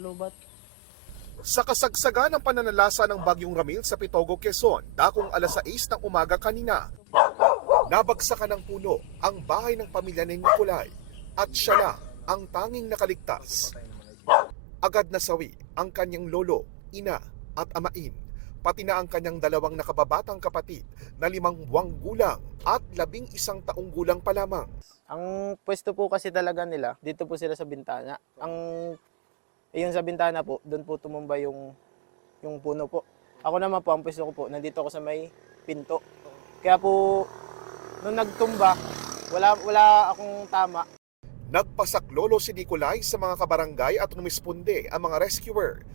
Lubat. Sa kasagsagan ng pananalasa ng Bagyong Ramil sa Pitogo, Quezon, dakong alas 6 ng umaga kanina, nabagsakan ng puno ang bahay ng pamilya ni Nicolay at siya na ang tanging nakaligtas. Agad nasawi ang kanyang lolo, ina at amain, pati na ang kanyang dalawang nakababatang kapatid na 5 buwang gulang at 11 taong gulang pa lamang. Ang pwesto po kasi talaga nila, dito po sila sa bintana. Yung sa bintana po, doon po tumumba yung puno po. Ako naman po, ang pwesto ko po, nandito ako sa may pinto. Kaya po, nung nagtumba, wala akong tama. Nagpasaklolo si Nicolay sa mga kabarangay at rumisponde ang mga rescuer.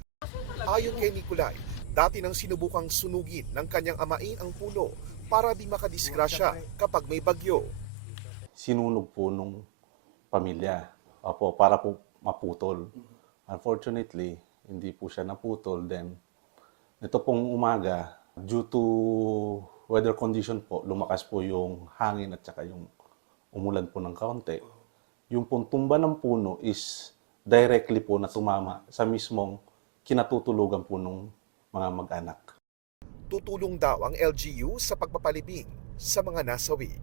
Ayon kay Nicolay, dati nang sinubukang sunugin ng kanyang amain ang puno para di makadisgrasya kapag may bagyo. Sinunog po nung pamilya. Opo, para po maputol. Unfortunately, hindi po siya naputol. Then, nito pong umaga, due to weather condition po, lumakas po yung hangin at saka yung umulan po ng kaunti. Yung pong tumba ng puno is directly po na tumama sa mismong kinatutulugan po ng mga mag-anak. Tutulong daw ang LGU sa pagpapalibing sa mga nasawi.